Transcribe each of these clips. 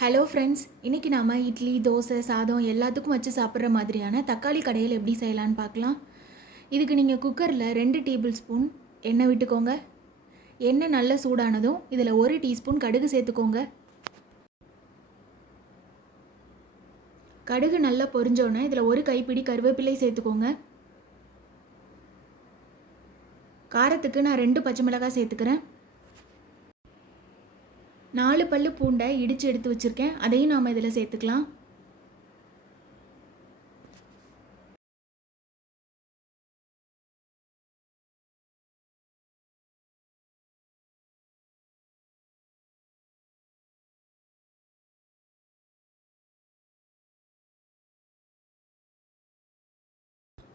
Hello friends, இன்றைக்கி நாம் இட்லி, தோசை, சாதம் எல்லாத்துக்கும் வச்சு சாப்பிட்ற மாதிரியான தக்காளி கடையில் எப்படி செய்யலான்னு பார்க்கலாம். இதுக்கு நீங்கள் குக்கரில் 2 டேபிள் ஸ்பூன் எண்ணெய் விட்டுக்கோங்க. எண்ணெய் நல்லா சூடானதும் இதில் 1 டீஸ்பூன் கடுகு சேர்த்துக்கோங்க. கடுகு நல்லா பொரிஞ்சோன்னே இதில் 1 கைப்பிடி கருவேப்பிலை சேர்த்துக்கோங்க. காரத்துக்கு நான் 2 பச்சை மிளகாய் சேர்த்துக்கிறேன். 4 பல்லு பூண்டை இடித்து எடுத்து வச்சுருக்கேன், அதையும் நாம் இதில் சேர்த்துக்கலாம்.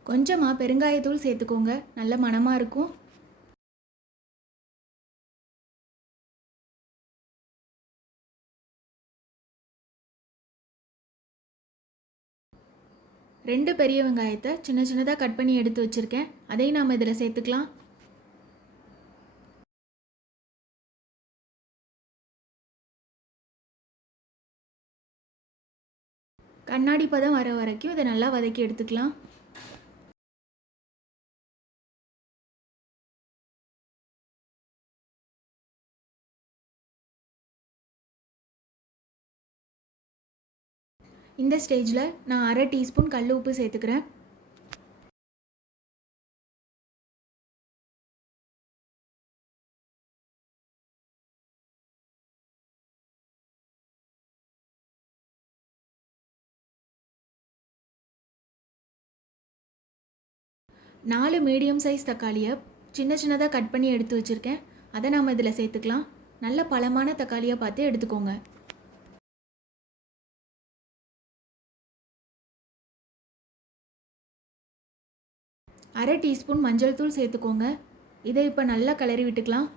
கொஞ்சமாக பெருங்காயத்தூள் சேர்த்துக்கோங்க, நல்ல மணமாக இருக்கும். ரெண்டு பெரிய வெங்காயத்தை சின்ன சின்னதாக கட் பண்ணி எடுத்து வச்சுருக்கேன், அதையும் நாம் இதில் சேர்த்துக்கலாம். கண்ணாடி பதம் வர வரைக்கும் இதை நல்லா வதக்கி எடுத்துக்கலாம். இந்த ஸ்டேஜில் நான் 1/2 டீஸ்பூன் கல் உப்பு சேர்த்துக்கிறேன். நாலு மீடியம் சைஸ் தக்காளியை சின்ன சின்னதாக கட் பண்ணி எடுத்து வச்சுருக்கேன், அதை நாம் இதில் சேர்த்துக்கலாம். நல்ல பழமான தக்காளியாக பார்த்து எடுத்துக்கோங்க. அரை டீஸ்பூன் மஞ்சள் தூள் சேர்த்துக்கோங்க. இதை இப்போ நல்லா கிளறி விட்டுக்கலாம்.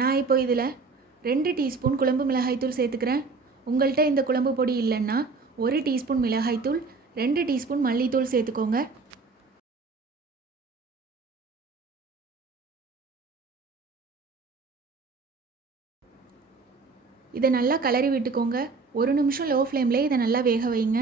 நான் இப்போ இதில் 2 டீஸ்பூன் குழம்பு மிளகாய்த்தூள் சேர்த்துக்கிறேன். உங்கள்கிட்ட இந்த குழம்பு பொடி இல்லைன்னா 1 டீஸ்பூன் மிளகாய்த்தூள், 2 டீஸ்பூன் மல்லித்தூள் சேர்த்துக்கோங்க. இதை நல்லா கிளறி விட்டுக்கோங்க. 1 நிமிஷம் லோ ஃப்ளேம்லேயே இதை நல்லா வேக வைங்க.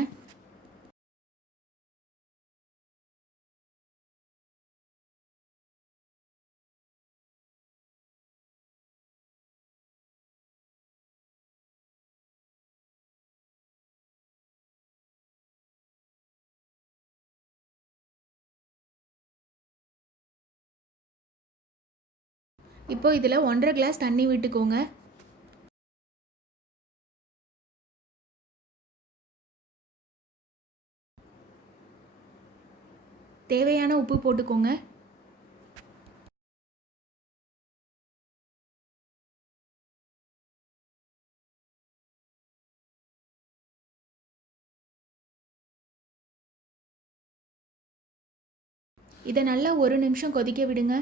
இப்போ இதில் 1.5 கிளாஸ் தண்ணி விட்டுக்கோங்க. தேவையான உப்பு போட்டுக்கோங்க. இதை நல்லா 1 நிமிஷம் கொதிக்க விடுங்க.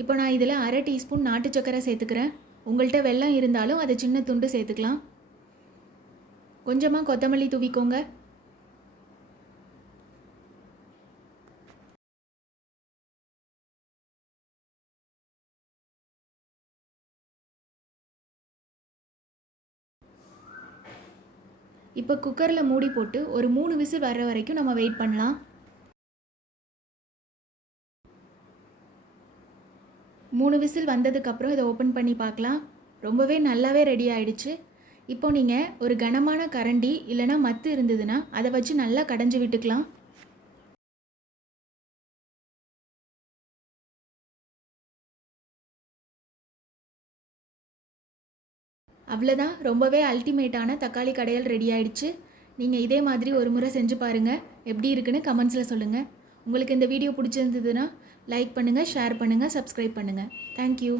இப்போ நான் இதில் 1/2 டீஸ்பூன் நாட்டு சக்கரை சேர்த்துக்கிறேன். உங்கள்கிட்ட வெல்லம் இருந்தாலும் அதை சின்ன துண்டு சேர்த்துக்கலாம். கொஞ்சமாக கொத்தமல்லி தூவிக்கோங்க. இப்போ குக்கரில் மூடி போட்டு ஒரு 3 விசில் வர்ற வரைக்கும் நம்ம வெயிட் பண்ணலாம். 3 விசில் வந்ததுக்கப்புறம் இதை ஓப்பன் பண்ணி பார்க்கலாம். ரொம்பவே நல்லாவே ரெடி ஆகிடுச்சு. இப்போ நீங்கள் ஒரு கனமான கரண்டி இல்லைனா மத்து இருந்ததுன்னா அதை வச்சு நல்லா கடைஞ்சி விட்டுக்கலாம். அவ்வளோதான், ரொம்பவே அல்டிமேட்டான தக்காளி கடையல் ரெடி ஆகிடுச்சு. நீங்கள் இதே மாதிரி ஒரு முறை செஞ்சு பாருங்கள், எப்படி இருக்குன்னு கமெண்ட்ஸில் சொல்லுங்கள். உங்களுக்கு இந்த வீடியோ பிடிச்சிருந்ததுன்னா லைக் பண்ணுங்கள், ஷேர் பண்ணுங்கள், சப்ஸ்கிரைப் பண்ணுங்கள். தேங்க்யூ.